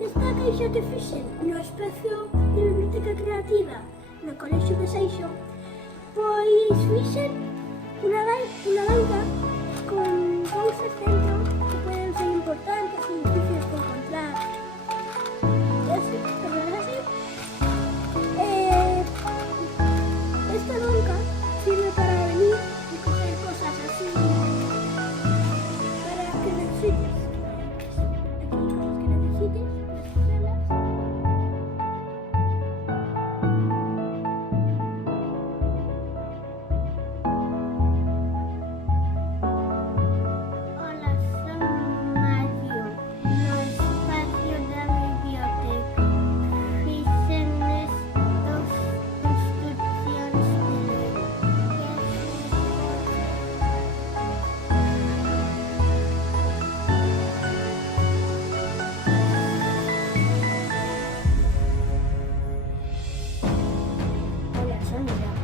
Esta caixa que fixen no espacio de biblioteca creativa no Colexio de Seixo, pois fixen unha banca con cousas dentro que poden ser importantes e difíciles de encontrar. E así, esta banca sirve para venir e coger cosas así para que necesites. Sonia.